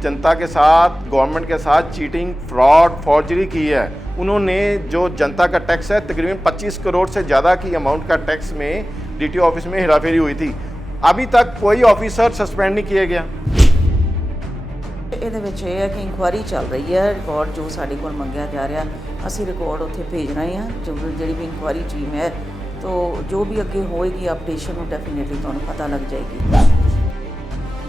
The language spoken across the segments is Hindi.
जनता के साथ, गवर्नमेंट के साथ चीटिंग, फ्रॉड, फॉर्जरी की है। उन्होंने जो जनता का टैक्स है, तकरीबन 25 करोड़ से ज़्यादा की अमाउंट का टैक्स में डीटीओ ऑफिस में हेराफेरी हुई थी। अभी तक कोई ऑफिसर सस्पेंड नहीं किया गया। ਇਹਦੇ ਵਿੱਚ ਇਹ ਹੈ ਕਿ ਇਨਕੁਆਇਰੀ ਚੱਲ ਰਹੀ ਹੈ। ਰਿਕਾਰਡ ਜੋ ਸਾਡੇ ਕੋਲ ਮੰਗਿਆ ਜਾ ਰਿਹਾ, ਅਸੀਂ ਰਿਕਾਰਡ ਉੱਥੇ ਭੇਜ ਰਹੇ ਹਾਂ। ਜਿਹੜੀ ਵੀ ਇਨਕੁਆਇਰੀ ਟੀਮ ਹੈ, तो जो भी अगे होएगी अपडेशन वो डेफिनेटली तुहानू पता लग जाएगी।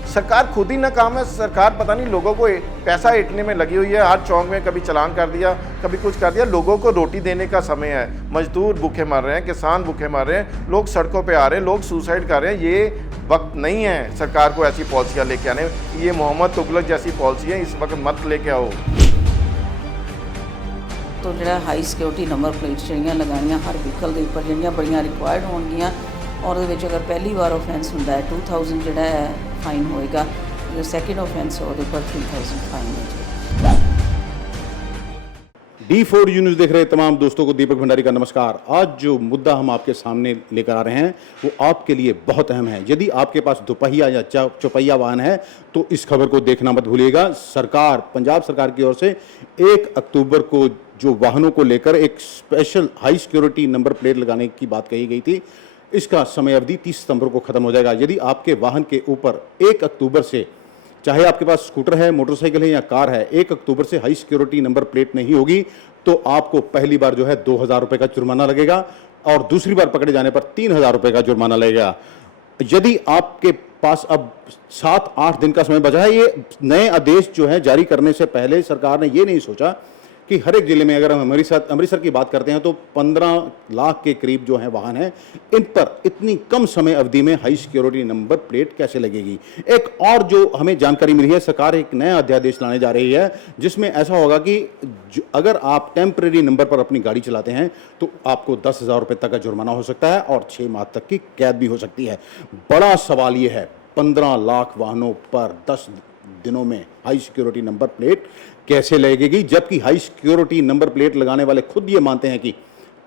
सरकार खुद ही नाकाम है। सरकार पता नहीं लोगों को पैसा ऐंठने में लगी हुई है। हर चौक में कभी चालान कर दिया, कभी कुछ कर दिया। लोगों को रोटी देने का समय है। मजदूर भूखे मर रहे हैं, किसान भूखे मर रहे हैं, लोग सड़कों पे आ रहे हैं, लोग सुसाइड कर रहे हैं। ये वक्त नहीं है सरकार को ऐसी पॉलिसियाँ लेके आने। ये मोहम्मद तुगलक जैसी पॉलिसी है, इस वक्त मत लेके आओ। तो जो हाई सिक्योरिटी नंबर प्लेट्स जड़ियाँ लगानियाँ हर व्हीकल के उपर जड़ियाँ बड़ियाँ रिक्वायर्ड होणगियाँ। और अगर पहली बार ऑफेंस होंदा है 2000 जो है फाइन होएगा। जो सैकेंड ऑफेंस हो पर 3000 फाइन हो जाएगा। D4U न्यूज़ देख रहे तमाम दोस्तों को दीपक भंडारी का नमस्कार। आज जो मुद्दा हम आपके सामने लेकर आ रहे हैं वो आपके लिए बहुत अहम है। यदि आपके पास दोपहिया या चौपहिया वाहन है तो इस खबर को देखना मत भूलिएगा। पंजाब सरकार की ओर से 1 अक्टूबर को जो वाहनों को लेकर एक special high security number plate लगाने की बात कही गई थी, इसका समय अवधि 30 सितंबर को ख़त्म हो जाएगा। यदि आपके वाहन के ऊपर 1 अक्टूबर से, चाहे आपके पास स्कूटर है, मोटरसाइकिल है या कार है, 1 अक्टूबर से हाई सिक्योरिटी नंबर प्लेट नहीं होगी तो आपको पहली बार जो है 2000 रुपये का जुर्माना लगेगा और दूसरी बार पकड़े जाने पर 3000 रुपये का जुर्माना लगेगा। यदि आपके पास अब 7-8 दिन का समय बचा है, ये नए आदेश जो है जारी करने से पहले सरकार ने ये नहीं सोचा कि हर एक जिले में, अगर हम अमृतसर की बात करते हैं तो 15 लाख के करीब जो है वाहन हैं, इन पर इतनी कम समय अवधि में हाई सिक्योरिटी नंबर प्लेट कैसे लगेगी। एक और जो हमें जानकारी मिली है, सरकार एक नया अध्यादेश लाने जा रही है जिसमें ऐसा होगा कि अगर आप टेम्परेरी नंबर पर अपनी गाड़ी चलाते हैं तो आपको 10,000 रुपये तक का जुर्माना हो सकता है और 6 माह तक की कैद भी हो सकती है। बड़ा सवाल ये है, 15 लाख वाहनों पर 10 दिनों में हाई सिक्योरिटी नंबर प्लेट कैसे लगेगी, जबकि हाई सिक्योरिटी नंबर प्लेट लगाने वाले खुद ये मानते हैं कि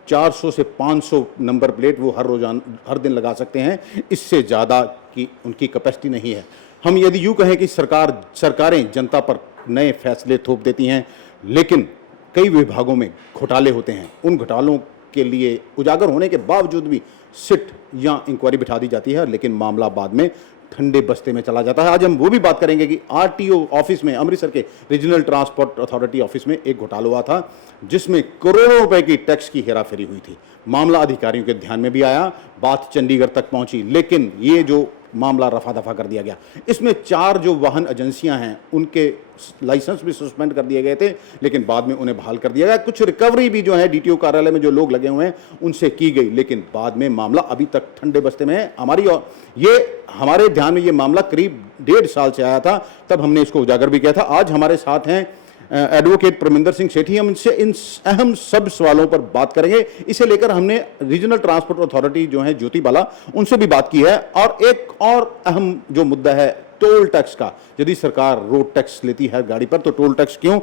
400 से 500 नंबर प्लेट वो हर दिन लगा सकते हैं। इससे ज़्यादा की उनकी कैपेसिटी नहीं है। हम यदि यूँ कहें कि सरकारें जनता पर नए फैसले थोप देती हैं, लेकिन कई विभागों में घोटाले होते हैं। उन घोटालों के लिए उजागर होने के बावजूद भी सिट या इंक्वायरी बिठा दी जाती है, लेकिन मामला बाद में ठंडे बस्ते में चला जाता है। आज हम वो भी बात करेंगे कि आरटीओ ऑफिस में, अमृतसर के रीजनल ट्रांसपोर्ट अथॉरिटी ऑफिस में एक घोटाला हुआ था जिसमें करोड़ों रुपए की टैक्स की हेराफेरी हुई थी। मामला अधिकारियों के ध्यान में भी आया, बात चंडीगढ़ तक पहुंची, लेकिन ये जो मामला रफा दफा कर दिया गया। इसमें 4 जो वाहन एजेंसियां हैं उनके लाइसेंस भी सस्पेंड कर दिए गए थे, लेकिन बाद में उन्हें बहाल कर दिया गया। कुछ रिकवरी भी जो है डीटीओ कार्यालय में जो लोग लगे हुए हैं उनसे की गई, लेकिन बाद में मामला अभी तक ठंडे बस्ते में है। हमारे ध्यान में ये मामला करीब 1.5 साल से आया था, तब हमने इसको उजागर भी किया था। आज हमारे साथ हैं एडवोकेट परमिंदर सिंह सेठी। हम इनसे इन अहम सब सवालों पर बात करेंगे। इसे लेकर हमने रीजनल ट्रांसपोर्ट अथॉरिटी जो है ज्योति बाला, उनसे भी बात की है। और एक और अहम जो मुद्दा है टोल टैक्स का, यदि सरकार रोड टैक्स लेती है गाड़ी पर तो टोल टैक्स क्यों।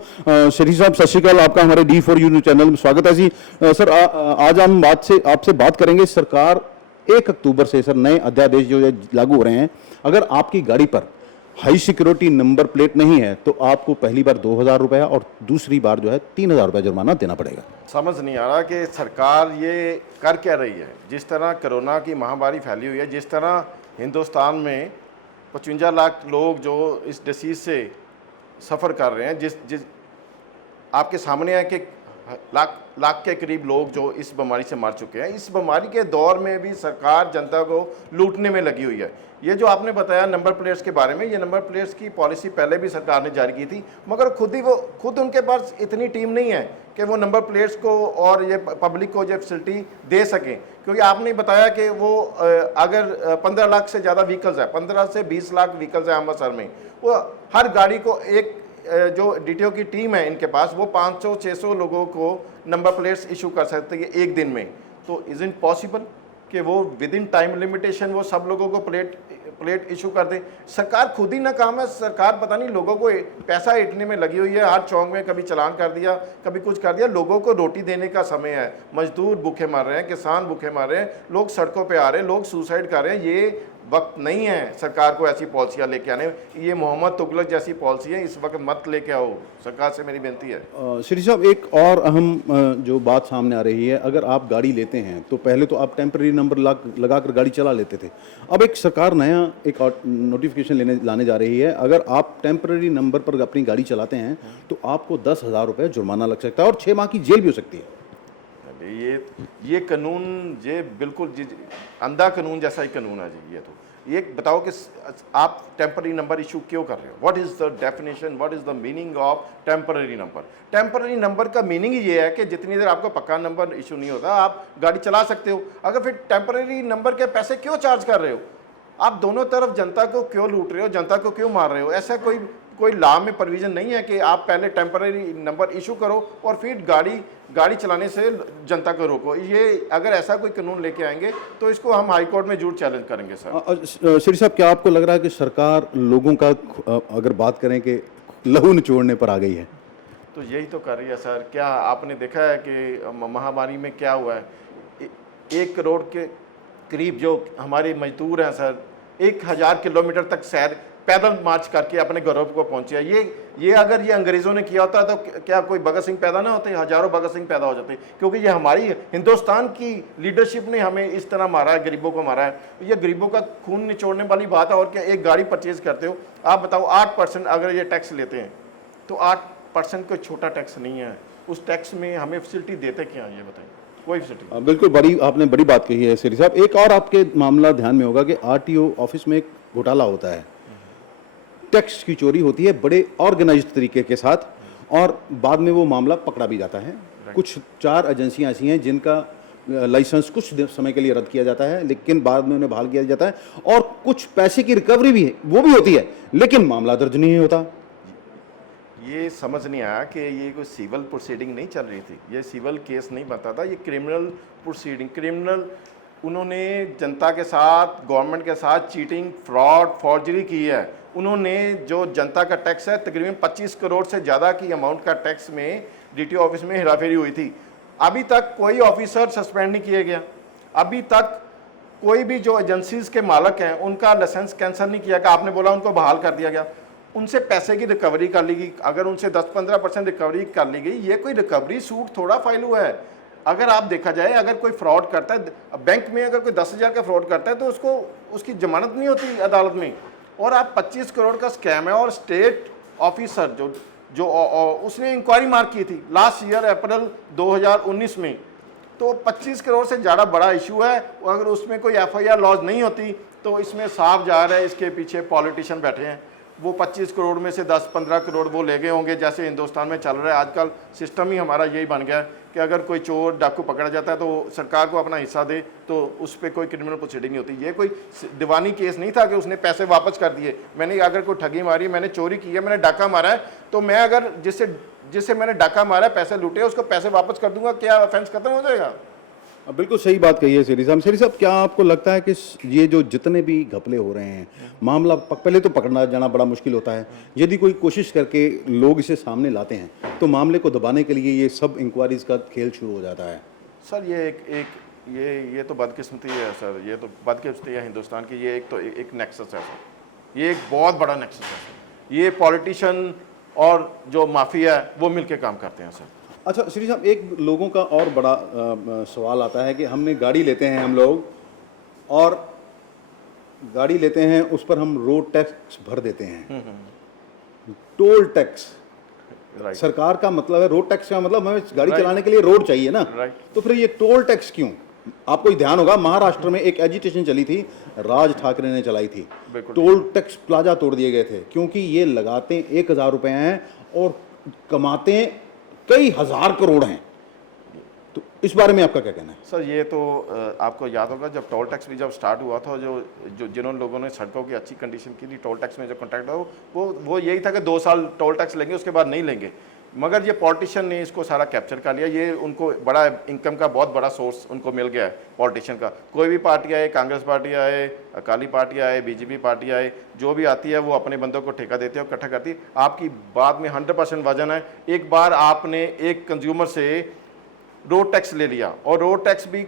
सेठी साहब सत श्री अकाल, आपका हमारे D4U न्यूज़ चैनल में स्वागत है जी। सर आज हम आपसे बात करेंगे, सरकार 1 अक्टूबर से सर नए अध्यादेश जो है लागू हो रहे हैं। अगर आपकी गाड़ी पर हाई सिक्योरिटी नंबर प्लेट नहीं है तो आपको पहली बार 2000 रुपये और दूसरी बार जो है 3000 रुपये जुर्माना देना पड़ेगा। समझ नहीं आ रहा कि सरकार ये कर क्या रही है। जिस तरह कोरोना की महामारी फैली हुई है, जिस तरह हिंदुस्तान में 55 लाख लोग जो इस डिसीज़ से सफ़र कर रहे हैं, जिस आपके सामने है कि लाख के करीब लोग जो इस बीमारी से मर चुके हैं। इस बीमारी के दौर में भी सरकार जनता को लूटने में लगी हुई है। ये जो आपने बताया नंबर प्लेट्स के बारे में, ये नंबर प्लेट्स की पॉलिसी पहले भी सरकार ने जारी की थी, मगर खुद उनके पास इतनी टीम नहीं है कि वो नंबर प्लेट्स को और ये पब्लिक को जो फैसिलिटी दे सकें। क्योंकि आपने बताया कि वो अगर 15 लाख से ज़्यादा व्हीकल्स है, 15 से 20 लाख व्हीकल्स हैं अमृतसर में, वो हर गाड़ी को एक जो डीटीओ की टीम है इनके पास, वो 500-600 लोगों को नंबर प्लेट्स इशू कर सकते हैं एक दिन में। तो इज़ इट पॉसिबल कि वो विद इन टाइम लिमिटेशन वो सब लोगों को प्लेट इशू कर दे। सरकार खुद ही नाकाम है। सरकार पता नहीं लोगों को पैसा ऐंठने में लगी हुई है। हर चौक में कभी चालान कर दिया, कभी कुछ कर दिया। लोगों को रोटी देने का समय है। मजदूर भूखे मर रहे हैं, किसान भूखे मर रहे हैं, लोग सड़कों पे आ रहे हैं, लोग सुसाइड कर रहे हैं। ये वक्त नहीं है सरकार को ऐसी पॉलिसियाँ लेके आने। ये मोहम्मद तुगलक जैसी पॉलिसी है, इस वक्त मत लेके आओ, सरकार से मेरी विनती है। श्री साहब, एक और अहम जो बात सामने आ रही है, अगर आप गाड़ी लेते हैं तो पहले तो आप टेम्पररी नंबर लगा कर गाड़ी चला लेते थे। अब एक सरकार नया एक नोटिफिकेशन लाने जा रही है, अगर आप टेम्पररी नंबर पर अपनी गाड़ी चलाते हैं तो आपको 10,000 रुपये जुर्माना लग सकता है और 6 माह की जेल भी हो सकती है। ये कानून ये बिल्कुल अंधा कानून जैसा ही कानून है जी। ये बताओ कि आप टेम्पररी नंबर इशू क्यों कर रहे हो? What is the definition, what is the meaning of temporary number? Temporary number का मीनिंग ही ये है कि जितनी देर आपको पक्का नंबर इशू नहीं होता आप गाड़ी चला सकते हो। अगर फिर टेम्पररी नंबर के पैसे क्यों चार्ज कर रहे हो? आप दोनों तरफ जनता को क्यों लूट रहे हो, जनता को क्यों मार रहे हो? ऐसा कोई लॉ में प्रोविजन नहीं है कि आप पहले टेम्पररी नंबर इशू करो और फिर गाड़ी चलाने से जनता को रोको। ये अगर ऐसा कोई कानून लेके आएंगे तो इसको हम हाई कोर्ट में जरूर चैलेंज करेंगे सर। श्री साहब, क्या आपको लग रहा है कि सरकार लोगों का, अगर बात करें कि लहू निचोड़ने पर आ गई है? तो यही तो कर रही है सर। क्या आपने देखा है कि महामारी में क्या हुआ है? 1 करोड़ के करीब जो हमारे मजदूर हैं सर, 1000 किलोमीटर तक सैर पैदल मार्च करके अपने घरों को पहुंचे। ये अगर ये अंग्रेज़ों ने किया होता तो क्या कोई भगत सिंह पैदा ना होते? हजारों भगत सिंह पैदा हो जाते, क्योंकि ये हमारी हिंदुस्तान की लीडरशिप ने हमें इस तरह मारा है, गरीबों को मारा है। ये गरीबों का खून निचोड़ने वाली बात है। और क्या एक गाड़ी परचेज करते हो आप बताओ, 8% अगर ये टैक्स लेते हैं तो 8% कोई छोटा टैक्स नहीं है। उस टैक्स में हमें फैसिलिटी देते क्या है ये बताइए? कोई फैसिलिटी। बिल्कुल, आपने बड़ी बात कही है श्री साहब। एक और आपके मामला ध्यान में होगा कि RTO ऑफिस में एक घोटाला होता है, टैक्स की चोरी होती है बड़े ऑर्गेनाइज्ड तरीके के साथ, और बाद में वो मामला पकड़ा भी जाता है। कुछ 4 एजेंसियां ऐसी हैं जिनका लाइसेंस कुछ समय के लिए रद्द किया जाता है, लेकिन बाद में उन्हें बहाल किया जाता है, और कुछ पैसे की रिकवरी भी है, वो भी होती है, लेकिन मामला दर्ज नहीं होता। ये समझ नहीं आया कि ये कोई सिविल प्रोसीडिंग नहीं चल रही थी, ये सिविल केस नहीं बनता था, ये क्रिमिनल प्रोसीडिंग, क्रिमिनल उन्होंने जनता के साथ, गवर्नमेंट के साथ चीटिंग, फ्रॉड, फॉर्जरी की है। उन्होंने जो जनता का टैक्स है, तकरीबन 25 करोड़ से ज़्यादा की अमाउंट का टैक्स में DTO ऑफिस में हेराफेरी हुई थी। अभी तक कोई ऑफिसर सस्पेंड नहीं किया गया। अभी तक कोई भी जो एजेंसीज के मालक हैं उनका लाइसेंस कैंसिल नहीं किया कि आपने बोला उनको बहाल कर दिया गया। उनसे पैसे की रिकवरी कर ली गई। अगर उनसे 10-15% रिकवरी कर ली गई, ये कोई रिकवरी सूट थोड़ा फाइल हुआ है। अगर आप देखा जाए, अगर कोई फ्रॉड करता है बैंक में, अगर कोई 10,000 का फ्रॉड करता है तो उसकी जमानत नहीं होती अदालत में। और आप 25 करोड़ का स्कैम है, और स्टेट ऑफिसर जो उसने इंक्वायरी मार्क की थी लास्ट ईयर अप्रैल 2019 में, तो 25 करोड़ से ज़्यादा बड़ा इशू है। अगर उसमें कोई FIR लॉज नहीं होती तो इसमें साफ जा रहा है इसके पीछे पॉलिटिशियन बैठे हैं। वो 25 करोड़ में से 10-15 करोड़ वो ले गए होंगे, जैसे हिंदुस्तान में चल रहा है आजकल। सिस्टम ही हमारा यही बन गया है कि अगर कोई चोर डाकू पकड़ा जाता है तो सरकार को अपना हिस्सा दे, तो उस पर कोई क्रिमिनल प्रोसीडिंग नहीं होती। ये कोई दीवानी केस नहीं था कि उसने पैसे वापस कर दिए। मैंने अगर कोई ठगी मारी, मैंने चोरी की है, मैंने डाका मारा है, तो मैं अगर जिससे मैंने डाका मारा है, पैसे लूटे, उसको पैसे वापस कर दूंगा, क्या ऑफेंस खत्म हो जाएगा? बिल्कुल सही बात कही है श्री साहब। श्री साहब, क्या आपको लगता है कि ये जो जितने भी घपले हो रहे हैं, मामला पहले तो पकड़ना जाना बड़ा मुश्किल होता है, यदि कोई कोशिश करके लोग इसे सामने लाते हैं तो मामले को दबाने के लिए ये सब इंक्वायरीज का खेल शुरू हो जाता है? सर ये तो बदकिस्मती है सर, ये तो बदकिस्मती है हिंदुस्तान की। ये एक नेक्सस है सर, ये एक बहुत बड़ा नेक्सस है सर। ये पॉलिटिशियन और जो माफिया है वो मिलके काम करते हैं सर। अच्छा श्री साहब, एक लोगों का और बड़ा सवाल आता है कि हमने गाड़ी लेते हैं हम लोग, और गाड़ी लेते हैं उस पर हम रोड टैक्स भर देते हैं, टोल टैक्स। सरकार का मतलब है, रोड टैक्स का मतलब हमें गाड़ी चलाने के लिए रोड चाहिए ना, तो फिर ये टोल टैक्स क्यों? आपको ध्यान होगा महाराष्ट्र में एक एजिटेशन चली थी, राज ठाकरे ने चलाई थी, टोल टैक्स प्लाजा तोड़ दिए गए थे, क्योंकि ये लगाते 1,000 रुपए हैं और कमाते कई हजार करोड़ हैं। तो इस बारे में आपका क्या कहना है? सर ये तो आपको याद होगा जब टोल टैक्स भी जब स्टार्ट हुआ था, जो जिन्होंने लोगों ने सड़कों की अच्छी कंडीशन की थी, टोल टैक्स में जो कॉन्ट्रैक्ट हुआ वो यही था कि 2 साल टोल टैक्स लेंगे, उसके बाद नहीं लेंगे। मगर ये पॉलिटिशियन ने इसको सारा कैप्चर कर लिया। ये उनको बड़ा इनकम का बहुत बड़ा सोर्स उनको मिल गया है पॉलिटिशियन का। कोई भी पार्टी आए, कांग्रेस पार्टी आए, अकाली पार्टी आए, BJP पार्टी आए, जो भी आती है वो अपने बंदों को ठेका देते हैं और इकट्ठा करती है। आपकी बात में 100% वजन है। एक बार आपने एक कंज्यूमर से रोड टैक्स ले लिया, और रोड टैक्स भी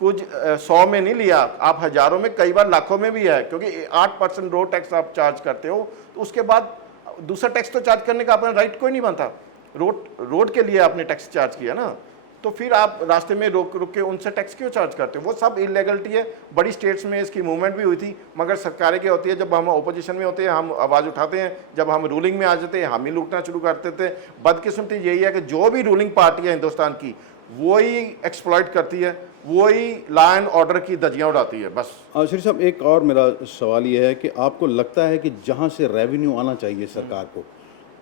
कुछ 100 में नहीं लिया, आप हजारों में, कई बार लाखों में भी है, क्योंकि 8% रोड टैक्स आप चार्ज करते हो, तो उसके बाद दूसरा टैक्स तो चार्ज करने का अपना राइट कोई नहीं बनता। रोड के लिए आपने टैक्स चार्ज किया ना, तो फिर आप रास्ते में रोक के उनसे टैक्स क्यों चार्ज करते हो? वो सब इलीगलिटी है। बड़ी स्टेट्स में इसकी मूवमेंट भी हुई थी, मगर सरकारें क्या होती है, जब हम अपोजिशन में होते हैं हम आवाज़ उठाते हैं, जब हम रूलिंग में आ जाते हैं हम ही लूटना शुरू कर देते हैं। बदकिस्मती यही है कि जो भी रूलिंग पार्टी है हिंदुस्तान की, वही एक्सप्लॉइट करती है, वही लॉ एंड ऑर्डर की धज्जियाँ उड़ाती है बस। श्री साहब, एक और मेरा सवाल ये है कि आपको लगता है कि जहाँ से रेवेन्यू आना चाहिए सरकार को,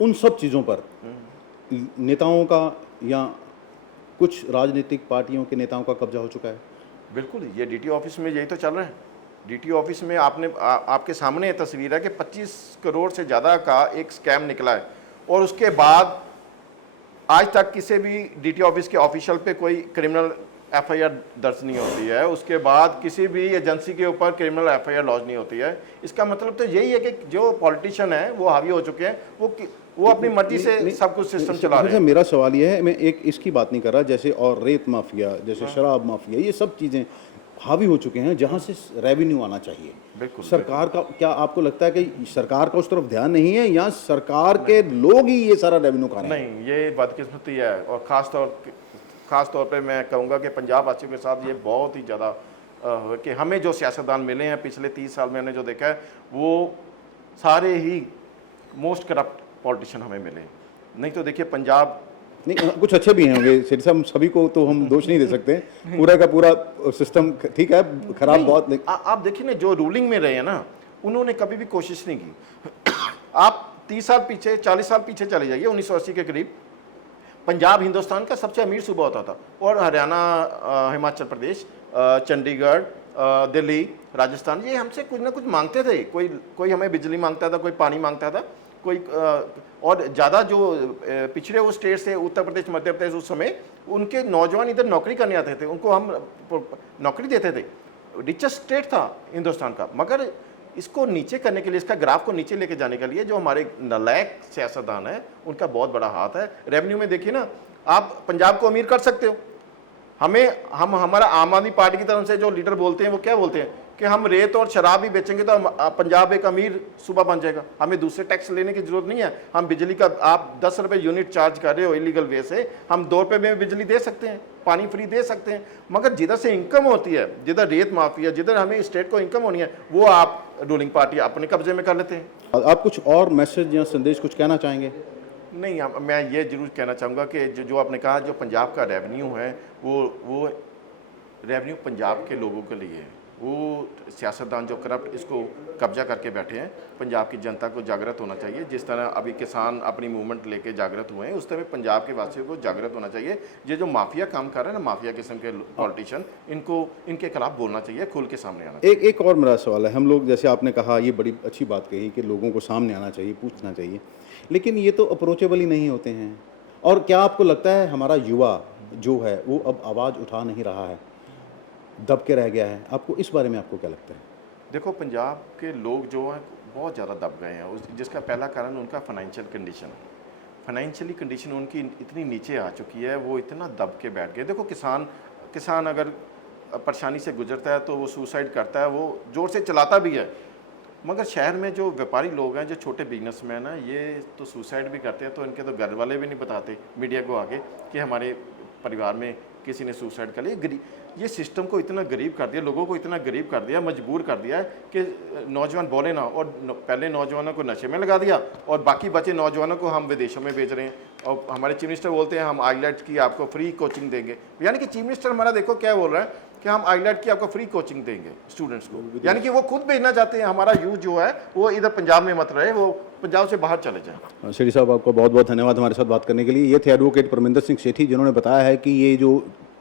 उन सब चीज़ों पर नेताओं का या कुछ राजनीतिक पार्टियों के नेताओं का कब्जा हो चुका है? बिल्कुल, ये डीटी ऑफिस में यही तो चल रहा है। डीटी ऑफिस में आपके सामने ये तस्वीर है कि 25 करोड़ से ज़्यादा का एक स्कैम निकला है, और उसके बाद आज तक किसी भी डीटी ऑफिस के ऑफिशियल पे कोई क्रिमिनल एफआईआर दर्ज नहीं होती है। उसके बाद किसी भी एजेंसी के ऊपर क्रिमिनल एफआईआर लॉन्च नहीं होती है। इसका मतलब तो यही है कि जो पॉलिटिशियन है वो हावी हो चुके हैं, वो अपनी मर्जी से सब कुछ सिस्टम चला रहे हैं। मेरा सवाल यह है, मैं एक इसकी बात नहीं कर रहा, जैसे और रेत माफिया, जैसे शराब माफिया, ये सब चीज़ें हावी हो चुके हैं जहाँ से रेवेन्यू आना चाहिए। बिल्कुल, सरकार का क्या आपको लगता है कि सरकार का उस तरफ ध्यान नहीं है, या सरकार के लोग ही ये सारा रेवेन्यू खा रहे हैं? नहीं, ये बदकिस्मती है, और ख़ास तौर पे मैं कहूँगा कि पंजाब वासियों के साथ ये बहुत ही ज़्यादा कि हमें जो सियासतदान मिले हैं पिछले 30 साल में, मैंने जो देखा है, वो सारे ही मोस्ट करप्ट पॉलिटिशियन हमें मिले। नहीं तो देखिए पंजाब, नहीं, कुछ अच्छे भी होंगे श्री साहब, सभी को तो हम दोष नहीं दे सकते, पूरा का पूरा सिस्टम ठीक है, खराब बहुत। आप देखिए ना, जो रूलिंग में रहे हैं ना, उन्होंने कभी भी कोशिश नहीं की। आप 30 साल पीछे, 40 साल पीछे चले जाइए, 1980 के करीब पंजाब हिंदुस्तान का सबसे अमीर सूबा होता था, और हरियाणा, हिमाचल प्रदेश, चंडीगढ़, दिल्ली, राजस्थान, ये हमसे कुछ ना कुछ मांगते थे। कोई हमें बिजली मांगता था, कोई पानी मांगता था, कोई और ज़्यादा जो पिछड़े वो स्टेट से, उत्तर प्रदेश, मध्य प्रदेश, उस समय उनके नौजवान इधर नौकरी करने आते थे, उनको हम नौकरी देते थे। रिचेस्ट स्टेट था हिंदुस्तान का। मगर इसको नीचे करने के लिए, इसका ग्राफ को नीचे लेके जाने के लिए जो हमारे नालायक सियासतदान है, उनका बहुत बड़ा हाथ है। रेवेन्यू में देखिए ना, आप पंजाब को अमीर कर सकते हो। हमारा आम आदमी पार्टी की तरफ से जो लीडर बोलते हैं, वो क्या बोलते हैं कि हम रेत और शराब भी बेचेंगे तो पंजाब एक अमीर सूबा बन जाएगा, हमें दूसरे टैक्स लेने की जरूरत नहीं है। हम बिजली का, आप 10 रुपये यूनिट चार्ज कर रहे हो इलीगल वे से, हम 2 रुपये में बिजली दे सकते हैं, पानी फ्री दे सकते हैं। मगर जिधर से इनकम होती है, जिधर रेत माफिया, जिधर हमें स्टेट को इनकम होनी है, वो आप रूलिंग पार्टी अपने कब्जे में कर लेते हैं। आप कुछ और मैसेज या संदेश कुछ कहना चाहेंगे? नहीं, मैं ये जरूर कहना चाहूँगा कि जो आपने कहा, जो पंजाब का रेवेन्यू है, वो रेवेन्यू पंजाब के लोगों के लिए है। वो सियासतदान जो करप्ट इसको कब्जा करके बैठे हैं, पंजाब की जनता को जागृत होना चाहिए। जिस तरह अभी किसान अपनी मूवमेंट लेके जागृत हुए हैं, उस तरह पंजाब के वासियों को जागृत होना चाहिए। ये जो माफिया काम कर रहे हैं ना, माफिया किस्म के पॉलिटिशियन, इनके खिलाफ बोलना चाहिए, खुल के सामने आना चाहिए। एक और मेरा सवाल है, हम लोग, जैसे आपने कहा, ये बड़ी अच्छी बात कही कि लोगों को सामने आना चाहिए, पूछना चाहिए, लेकिन ये तो अप्रोचेबल ही नहीं होते हैं। और क्या आपको लगता है हमारा युवा जो है वो अब आवाज़ उठा नहीं रहा है, दब के रह गया है? आपको इस बारे में आपको क्या लगता है? देखो, पंजाब के लोग जो हैं बहुत ज़्यादा दब गए हैं, जिसका पहला कारण उनका फाइनेंशियल कंडीशन है। फाइनेंशियली कंडीशन उनकी इतनी नीचे आ चुकी है, वो इतना दब के बैठ गए। देखो, किसान अगर परेशानी से गुजरता है तो वो सुसाइड करता है, वो ज़ोर से चलाता भी है। मगर शहर में जो व्यापारी लोग हैं, जो छोटे बिजनेसमैन हैं, ये तो सुसाइड भी करते हैं, तो इनके तो घर वाले भी नहीं बताते मीडिया को आगे कि हमारे परिवार में किसी ने सुसाइड कर लिया। ये सिस्टम को इतना गरीब कर दिया, लोगों को इतना गरीब कर दिया, मजबूर कर दिया कि नौजवान बोले ना, और पहले नौजवानों को नशे में लगा दिया, और बाकी बचे नौजवानों को हम विदेशों में भेज रहे हैं। और हमारे चीफ मिनिस्टर बोलते हैं हम आईलेट की आपको फ्री कोचिंग देंगे। यानी कि चीफ मिनिस्टर हमारा देखो क्या बोल रहा है कि हम आईलेट की आपको फ्री कोचिंग देंगे स्टूडेंट्स को। यानी कि वो खुद भेजना चाहते हैं हमारा यूथ जो है वो इधर पंजाब में मत रहे, वो पंजाब से बाहर चले जाए। शेठी साहब, आपका बहुत बहुत धन्यवाद हमारे साथ बात करने के लिए। ये थे एडवोकेट परमिंदर सिंह सेठी, जिन्होंने बताया है कि ये जो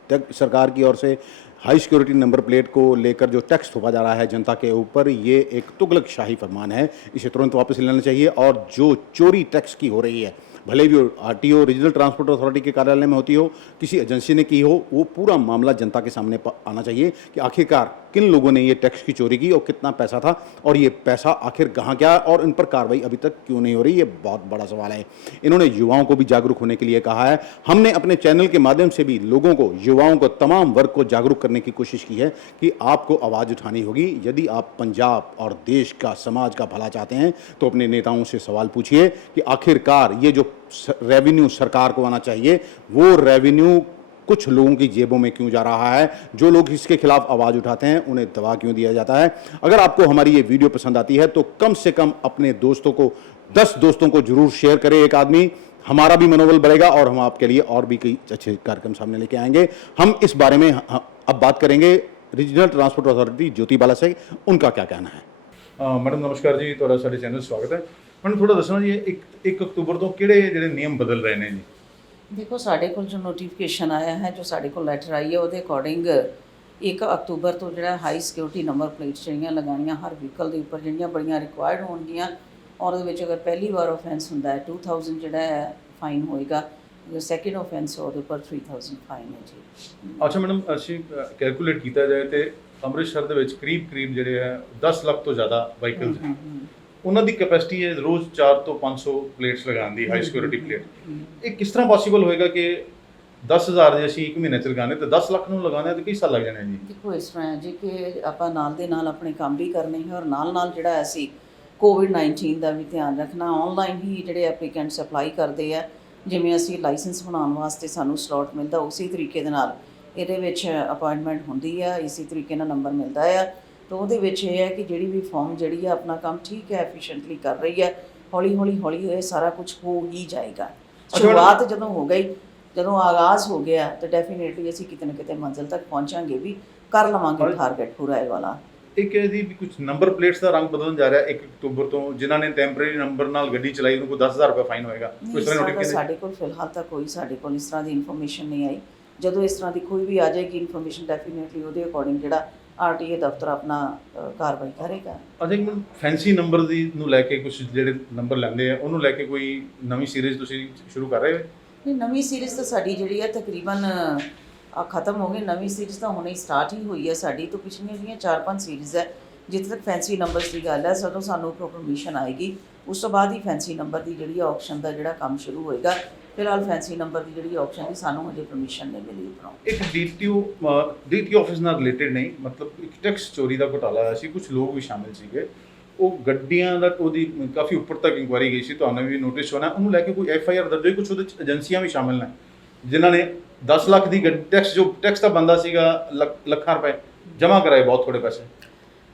सरकार की ओर से हाई सिक्योरिटी नंबर प्लेट को लेकर जो टैक्स थोपा जा रहा है जनता के ऊपर, ये एक तुगलक शाही फरमान है, इसे तुरंत वापस लेना चाहिए। और जो चोरी टैक्स की हो रही है भले भी आरटीओ रीजनल ट्रांसपोर्ट अथॉरिटी के कार्यालय में होती हो, किसी एजेंसी ने की हो, वो पूरा मामला जनता के सामने आना चाहिए कि आखिरकार किन लोगों ने ये टैक्स की चोरी की और कितना पैसा था और ये पैसा आखिर कहाँ गया और इन पर कार्रवाई अभी तक क्यों नहीं हो रही, ये बहुत बड़ा सवाल है। इन्होंने युवाओं को भी जागरूक होने के लिए कहा है। हमने अपने चैनल के माध्यम से भी लोगों को, युवाओं को, तमाम वर्ग को जागरूक करने की कोशिश की है कि आपको आवाज़ उठानी होगी। यदि आप पंजाब और देश का, समाज का भला चाहते हैं तो अपने नेताओं से सवाल पूछिए कि आखिरकार ये जो रेवेन्यू सरकार को आना चाहिए वो रेवेन्यू कुछ लोगों की जेबों में क्यों जा रहा है। जो लोग इसके खिलाफ आवाज़ उठाते हैं उन्हें दबा क्यों दिया जाता है। अगर आपको हमारी ये वीडियो पसंद आती है तो कम से कम अपने दोस्तों को, 10 दोस्तों को जरूर शेयर करें। एक आदमी, हमारा भी मनोबल बढ़ेगा और हम आपके लिए और भी कई अच्छे कार्यक्रम सामने लेके आएंगे। हम इस बारे में अब बात करेंगे रीजनल ट्रांसपोर्ट अथॉरिटी ज्योति बाला से, उनका क्या कहना है। मैडम नमस्कार जी, ਤੁਹਾਡਾ ਸਾਡੇ ਚੈਨਲ ਸਵਾਗਤ ਹੈ। ਮੈਨੂੰ ਥੋੜਾ ਦੱਸਣਾ ਜੀ 1 ਅਕਤੂਬਰ ਤੋਂ ਕਿਹੜੇ ਜਿਹੜੇ ਨਿਯਮ ਬਦਲ ਰਹੇ ਨੇ ਜੀ। ਦੇਖੋ ਸਾਡੇ ਕੋਲ ਜੋ ਨੋਟੀਫਿਕੇਸ਼ਨ ਆਇਆ ਹੈ, ਜੋ ਸਾਡੇ ਕੋਲ ਲੈਟਰ ਆਈ ਹੈ, ਉਹਦੇ ਅਕੋਰਡਿੰਗ 1 ਅਕਤੂਬਰ ਤੋਂ ਜਿਹੜਾ ਹਾਈ ਸਿਕਿਉਰਿਟੀ ਨੰਬਰ ਪਲੇਟਸ ਜਿਹੜੀਆਂ ਲਗਾਉਣੀਆਂ ਹਰ ਵਹੀਕਲ ਦੇ ਉੱਪਰ, ਜਿਹੜੀਆਂ ਬੜੀਆਂ ਰਿਕੁਆਇਰਡ ਹੋਣਗੀਆਂ ਔਰ ਉਹਦੇ ਵਿੱਚ ਅਗਰ ਪਹਿਲੀ ਵਾਰ ਆਫੈਂਸ ਹੁੰਦਾ ਹੈ 2000 ਜਿਹੜਾ ਹੈ ਫਾਈਨ ਹੋਏਗਾ, ਜੋ ਸੈਕਿੰਡ ਆਫੈਂਸ ਉਹਦੇ ਉੱਪਰ 3000 ਫਾਈਨ ਹੈ ਜੀ। ਅੱਛਾ ਮੈਡਮ, ਅਸੀਂ ਕੈਲਕੂਲੇਟ ਕੀਤਾ ਜਾਏ ਤੇ ਅੰਮ੍ਰਿਤਸਰ ਦੇ ਵਿੱਚ ਕਰੀਬ ਜਿਹੜੇ ਹੈ 10 ਲੱਖ ਤੋਂ ਜ਼ਿਆਦਾ ਵਹੀਕਲਸ ਹੈ। ਉਹਨਾਂ ਦੀ ਕੈਪੈਸਿਟੀ ਹੈ ਰੋਜ਼ 4 ਤੋਂ 500 ਪਲੇਟਸ ਲਗਾਉਣ ਦੀ, ਹਾਈ ਸਿਕਿਉਰਿਟੀ ਪਲੇਟ। ਇਹ ਕਿਸ ਤਰ੍ਹਾਂ ਪੋਸੀਬਲ ਹੋਏਗਾ ਕਿ 10,000 ਜੇ ਅਸੀਂ 1 ਮਹੀਨੇ 'ਚ ਲਗਾਉਣੇ ਤੇ 10 ਲੱਖ ਨੂੰ ਲਗਾਉਣੇ ਤੇ ਕਈ ਸਾਲ ਲੱਗ ਜਾਣੇ ਜੀ। ਦੇਖੋ ਇਸ ਤਰ੍ਹਾਂ ਹੈ ਜੀ ਕਿ ਆਪਾਂ ਨਾਲ ਦੇ ਨਾਲ ਆਪਣੇ ਕੰਮ ਵੀ ਕਰਨੇ ਹੈ ਔਰ ਨਾਲ ਜਿਹੜਾ ਅਸੀਂ ਕੋਵਿਡ-19 ਦਾ ਵੀ ਧਿਆਨ ਰੱਖਣਾ। ਆਨਲਾਈਨ ਹੀ ਜਿਹੜੇ ਐਪਲੀਕੈਂਟਸ ਅਪਲਾਈ ਕਰਦੇ ਆ, ਜਿਵੇਂ ਅਸੀਂ ਲਾਇਸੈਂਸ ਬਣਾਉਣ ਵਾਸਤੇ ਸਾਨੂੰ ਸਲੋਟ ਮਿਲਦਾ, ਉਸੇ ਤਰੀਕੇ ਦੇ ਨਾਲ ਇਹਦੇ ਵਿੱਚ ਅਪਾਇੰਟਮੈਂਟ ਹੁੰਦੀ ਆ, ਇਸੇ ਤਰੀਕੇ ਨਾਲ ਨੰਬਰ ਮਿਲਦਾ ਆ। ਤਾਂ ਉਹਦੇ ਵਿੱਚ ਇਹ ਹੈ ਕਿ ਜਿਹੜੀ ਵੀ ਫਰਮ ਜਿਹੜੀ ਆ ਆਪਣਾ ਕੰਮ ਠੀਕ ਹੈ, ਐਫੀਸ਼ੀਐਂਟਲੀ ਕਰ ਰਹੀ ਹੈ। ਹੌਲੀ ਇਹ ਸਾਰਾ ਕੁਝ ਹੋ ਹੀ ਜਾਏਗਾ। ਸ਼ੁਰੂਆਤ ਜਦੋਂ ਹੋ ਗਈ, ਜਦੋਂ ਆਗਾਜ਼ ਹੋ ਗਿਆ ਤਾਂ ਡੈਫੀਨੇਟਲੀ ਅਸੀਂ ਕਿਤੇ ਨਾ ਕਿਤੇ ਮੰਜ਼ਿਲ ਤੱਕ ਪਹੁੰਚਾਂਗੇ, ਵੀ ਕਰ ਲਵਾਂਗੇ ਟਾਰਗੇਟ ਪੂਰਾ ਇਹ ਵਾਲਾ। ਇੱਕ ਇਹ ਜੀ ਵੀ ਕੁਝ ਨੰਬਰ ਪਲੇਟਸ ਦਾ ਰੰਗ ਬਦਲਣ ਜਾ ਰਿਹਾ 1 ਅਕਤੂਬਰ ਤੋਂ। ਜਿਨ੍ਹਾਂ ਨੇ ਟੈਂਪਰੇਰੀ ਨੰਬਰ ਨਾਲ ਗੱਡੀ ਚਲਾਈ ਉਹਨੂੰ ਕੋਈ 10,000 ਰੁਪਏ ਫਾਈਨ ਹੋਏਗਾ। ਕੋਈ ਇਸ ਤਰ੍ਹਾਂ ਨੋਟੀਫਿਕੇਸ਼ਨ ਸਾਡੇ ਕੋਲ ਫਿਲਹਾਲ ਤਾਂ ਕੋਈ ਸਾਡੇ ਕੋਲ ਇਸ ਤਰ੍ਹਾਂ ਦੀ ਇਨਫੋਰਮੇਸ਼ਨ ਨਹੀਂ ਆਈ। ਜਦੋਂ ਇਸ ਤਰ੍ਹਾਂ ਦੀ ਕੋਈ ਵੀ ਆ ਜਾਏਗੀ ਇਨਫੋਰਮੇਸ਼ਨ, ਡੈਫੀਨੇਟਲੀ ਉਹਦੇ ਅਕੋਰਡਿੰਗ ਜਿਹੜਾ ਆਰਟੀਏ ਦਫ਼ਤਰ ਆਪਣਾ ਕਾਰਵਾਈ ਕਰੇਗਾ। ਅੱਛਾ, ਇੱਕ ਮਿੰਟ, ਫੈਂਸੀ ਨੰਬਰ ਦੀ ਨੂੰ ਲੈ ਕੇ ਕੁਝ ਜਿਹੜੇ ਨੰਬਰ ਲੈਂਦੇ ਆ ਉਹਨੂੰ ਲੈ ਕੇ ਕੋਈ ਨਵੀਂ ਸੀਰੀਜ਼ ਤੁਸੀਂ ਸ਼ੁਰੂ ਕਰ ਰਹੇ ਹੋ? ਨਹੀਂ, ਨਵੀਂ ਸੀਰੀਜ਼ ਤਾਂ ਸਾਡੀ ਜਿਹੜੀ ਹੈ ਤਕਰੀਬਨ ਖਤਮ ਹੋ ਗਈ। ਨਵੀਂ ਸੀਰੀਜ਼ ਤਾਂ ਹੁਣੇ ਹੀ ਸਟਾਰਟ ਹੀ ਹੋਈ ਹੈ ਸਾਡੀ। ਤੋਂ ਪਿਛਲੀਆਂ ਜਿਹੜੀਆਂ 4-5 ਸੀਰੀਜ਼ ਹੈ ਜਿੱਥੇ ਤੱਕ ਫੈਂਸੀ ਨੰਬਰਸ ਦੀ ਗੱਲ ਹੈ, ਜਦੋਂ ਸਾਨੂੰ ਪਰਮਿਸ਼ਨ ਆਏਗੀ ਉਸ ਤੋਂ ਬਾਅਦ ਹੀ ਫੈਂਸੀ ਨੰਬਰ ਦੀ ਜਿਹੜੀ ਆਪਸ਼ਨ ਦਾ ਜਿਹੜਾ ਕੰਮ ਸ਼ੁਰੂ ਹੋਏਗਾ। ਫਿਲਹਾਲ ਫੈਂਸੀ ਨੰਬਰ ਦੀ ਜਿਹੜੀ ਆਪਸ਼ਨ ਦੀ ਸਾਨੂੰ ਹਜੇ ਪਰਮਿਸ਼ਨ ਨਹੀਂ ਮਿਲੀ ਉੱਪਰੋਂ। ਇੱਕ ਡੀਟੀਓ ਆਫਿਸ ਨਾਲ ਰਿਲੇਟਡ ਨਹੀਂ, ਮਤਲਬ ਇੱਕ ਟੈਕਸ ਚੋਰੀ ਦਾ ਘੁਟਾਲਾ ਆਇਆ ਸੀ, ਕੁਝ ਲੋਕ ਵੀ ਸ਼ਾਮਿਲ ਸੀਗੇ। ਉਹ ਗੱਡੀਆਂ ਦਾ ਉਹਦੀ ਕਾਫੀ ਉੱਪਰ ਤੱਕ ਇਨਕੁਆਇਰੀ ਗਈ ਸੀ, ਤੁਹਾਨੂੰ ਵੀ ਨੋਟਿਸ ਹੋਣਾ। ਉਹਨੂੰ ਲੈ ਕੇ ਕੋਈ FIR ਦਰਜ ਹੋਈ, ਕੁਝ ਉਹਦੇ 'ਚ ਏਜੰਸੀਆਂ ਵੀ ਸ਼ਾਮਿਲ ਨੇ ਜਿਨ੍ਹਾਂ ਨੇ 10 ਲੱਖ ਦੀ ਟੈਕਸ ਦਾ ਬੰਦਾ ਸੀਗਾ ਲੱਖਾਂ ਰੁਪਏ ਜਮ੍ਹਾਂ ਕਰਾਏ, ਬਹੁਤ ਥੋੜੇ ਪੈਸੇ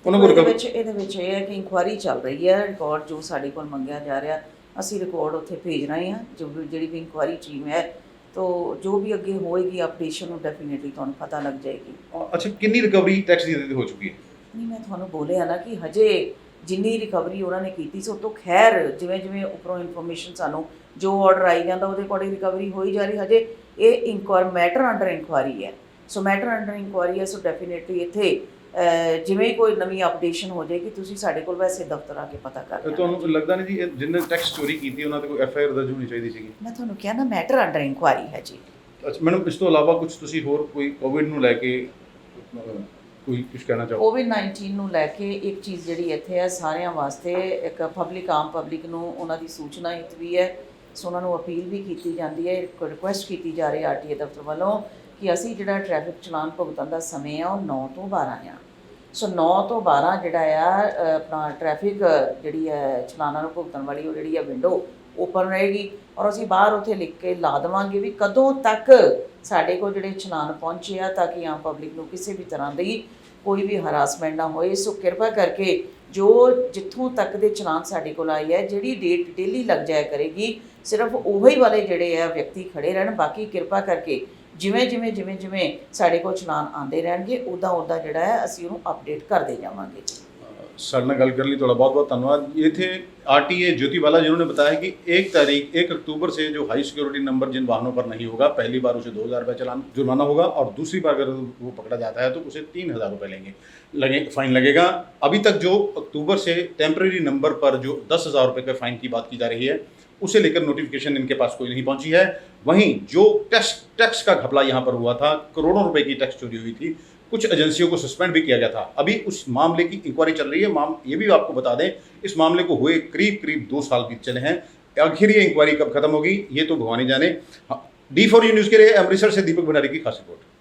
ਉਹਨਾਂ ਕੋਲ। ਇਹਦੇ ਵਿੱਚ ਇਹ ਹੈ ਕਿ ਇਨਕੁਆਇਰੀ ਚੱਲ ਰਹੀ ਹੈ। ਰਿਕਾਰਡ ਜੋ ਸਾਡੇ ਕੋਲ ਮੰਗਿਆ ਜਾ ਰਿਹਾ, ਅਸੀਂ ਰਿਕਾਰਡ ਉੱਥੇ ਭੇਜ ਰਹੇ ਹਾਂ। ਜਿਹੜੀ ਵੀ ਇਨਕੁਆਇਰੀ ਟੀਮ ਹੈ, ਤੋ ਜੋ ਵੀ ਅੱਗੇ ਹੋਏਗੀ ਅਪਡੇਸ਼ਨ ਨੂੰ ਡੈਫੀਨੇਟਲੀ ਤੁਹਾਨੂੰ ਪਤਾ ਲੱਗ ਜਾਏਗੀ। ਅੱਛਾ, ਕਿੰਨੀ ਰਿਕਵਰੀ ਟੈਕਸ ਦੀ ਹੋ ਚੁੱਕੀ ਹੈ? ਨਹੀਂ, ਮੈਂ ਤੁਹਾਨੂੰ ਬੋਲਿਆ ਨਾ ਕਿ ਹਜੇ ਜਿੰਨੀ ਰਿਕਵਰੀ ਉਹਨਾਂ ਨੇ ਕੀਤੀ ਸੀ ਉਹ ਤੋਂ ਖੈਰ ਜਿਵੇਂ ਉੱਪਰੋਂ ਇਨਫੋਰਮੇਸ਼ਨ ਸਾਨੂੰ ਜੋ ਆਰਡਰ ਆਈ ਜਾਂਦਾ ਉਹਦੇ ਅਕੋਰਡਿੰਗ ਰਿਕਵਰੀ ਹੋਈ ਜਾ ਰਹੀ। ਹਜੇ ਇਹ ਮੈਟਰ ਅੰਡਰ ਇਨਕੁਆਇਰੀ ਹੈ। ਸੋ ਮੈਟਰ ਅੰਡਰ ਇਨਕੁਆਇਰੀ ਹੈ। ਸੋ ਡੈਫੀਨੇਟਲੀ ਇੱਥੇ ਜਿਵੇਂ ਹੀ ਕੋਈ ਨਵੀਂ ਅਪਡੇਸ਼ਨ ਹੋ ਜਾਏਗੀ ਤੁਸੀਂ ਸਾਡੇ ਕੋਲ ਵੈਸੇ ਦਫ਼ਤਰ ਆ ਕੇ ਪਤਾ ਕਰ ਲੈਣਾ। ਤੁਹਾਨੂੰ ਲੱਗਦਾ ਨਹੀਂ ਜੀ ਜਿਨ੍ਹਾਂ ਨੇ ਟੈਕਸ ਚੋਰੀ ਕੀਤੀ ਉਹਨਾਂ ਤੇ ਕੋਈ FIR ਦਰਜ ਹੋਣੀ ਚਾਹੀਦੀ ਸੀਗੀ? ਮੈਂ ਤੁਹਾਨੂੰ ਕਿਹਾ ਨਾ, ਮੈਟਰ ਅੰਡਰ ਇਨਕੁਆਇਰੀ ਹੈ ਜੀ। ਅੱਛਾ ਮੈਡਮ, ਇਸ ਤੋਂ ਇਲਾਵਾ ਕੁਝ ਤੁਸੀਂ ਹੋਰ ਕੋਈ ਕੋਵਿਡ ਨੂੰ ਲੈ ਕੇ ਕੋਈ ਕੁਝ ਕਹਿਣਾ ਚਾਹੋ? ਕੋਵਿਡ-19 ਨੂੰ ਲੈ ਕੇ ਇੱਕ ਚੀਜ਼ ਜਿਹੜੀ ਇੱਥੇ ਹੈ ਸਾਰਿਆਂ ਵਾਸਤੇ, ਇੱਕ ਆਮ ਪਬਲਿਕ ਨੂੰ ਉਹਨਾਂ ਦੀ ਸੂਚਨਾ ਹਿੱਤ ਵੀ ਹੈ। ਸੋ ਉਹਨਾਂ ਨੂੰ ਅਪੀਲ ਵੀ ਕੀਤੀ ਜਾਂਦੀ ਹੈ, ਰਿਕੁਐਸਟ ਕੀਤੀ ਜਾ ਰਹੀ ਹੈ RTA ਦਫ਼ਤਰ ਵੱਲੋਂ ਕਿ ਅਸੀਂ ਜਿਹੜਾ ਟ੍ਰੈਫਿਕ ਚਲਾਨ ਭੁਗਤਣ ਦਾ ਸਮੇਂ ਆ ਉਹ 9 ਤੋਂ 12 ਆ। ਸੋ 9 ਤੋਂ 12 ਜਿਹੜਾ ਆ ਆਪਣਾ ਟ੍ਰੈਫਿਕ ਜਿਹੜੀ ਹੈ ਚਲਾਨਾਂ ਨੂੰ ਭੁਗਤਣ ਵਾਲੀ ਉਹ ਜਿਹੜੀ ਹੈ ਵਿੰਡੋ ਓਪਨ ਰਹੇਗੀ ਔਰ ਅਸੀਂ ਬਾਹਰ ਉੱਥੇ ਲਿਖ ਕੇ ਲਾ ਦੇਵਾਂਗੇ ਵੀ ਕਦੋਂ ਤੱਕ ਸਾਡੇ ਕੋਲ ਜਿਹੜੇ ਚਲਾਨ ਪਹੁੰਚੇ ਆ, ਤਾਂ ਕਿ ਆਮ ਪਬਲਿਕ ਨੂੰ ਕਿਸੇ ਵੀ ਤਰ੍ਹਾਂ ਦੀ ਕੋਈ ਵੀ ਹਰਾਸਮੈਂਟ ਨਾ ਹੋਏ। ਸੋ ਕਿਰਪਾ ਕਰਕੇ ਜੋ ਜਿੱਥੋਂ ਤੱਕ ਦੇ ਚਲਾਨ ਸਾਡੇ ਕੋਲ ਆਈ ਹੈ, ਜਿਹੜੀ ਡੇਟ ਡੇਲੀ ਲੱਗ ਜਾਇਆ ਕਰੇਗੀ, ਸਿਰਫ ਉਹੀ ਵਾਲੇ ਜਿਹੜੇ ਆ ਵਿਅਕਤੀ ਖੜੇ ਰਹਿਣ। ਬਾਕੀ ਕਿਰਪਾ ਕਰਕੇ ਜਿਵੇਂ ਸਾਡੇ ਕੋਲ ਚਲਾਨ ਆਉਂਦੇ ਰਹਿਣਗੇ ਉੱਦਾਂ ਜਿਹੜਾ ਹੈ ਅਸੀਂ ਉਹਨੂੰ ਅਪਡੇਟ ਕਰਦੇ ਜਾਵਾਂਗੇ। ਸਾਡੇ ਨਾਲ ਗੱਲ ਕਰਨ ਲਈ ਤੁਹਾਡਾ बहुत बहुत धन्यवाद। ये थे RTA ज्योति बाला, जिन्होंने बताया कि 1 अक्टूबर से जो हाई सिक्योरिटी नंबर जिन वाहनों पर नहीं होगा, पहली बार उसे 2,000 रुपये चलान जुर्माना होगा और दूसरी बार अगर वो पकड़ा जाता है तो उसे 3,000 रुपये फाइन लगेगा। अभी तक जो अक्टूबर से टेम्परेरी नंबर पर जो 10,000 रुपये के फाइन की बात की जा रही है उसे लेकर नोटिफिकेशन इनके पास कोई नहीं पहुंची है। वहीं जो टैक्स का घपला यहाँ पर हुआ था, करोड़ों रुपए की टैक्स चोरी हुई थी, कुछ एजेंसियों को सस्पेंड भी किया गया था। अभी उस मामले की इंक्वायरी चल रही है। ये भी आपको बता दें, इस मामले को हुए करीब 2 साल बीत चले हैं। आखिर ये इंक्वायरी कब खत्म होगी ये तो भगवान ही जाने। D4U न्यूज़ के लिए अमृतसर से दीपक भंडारी की खास रिपोर्ट।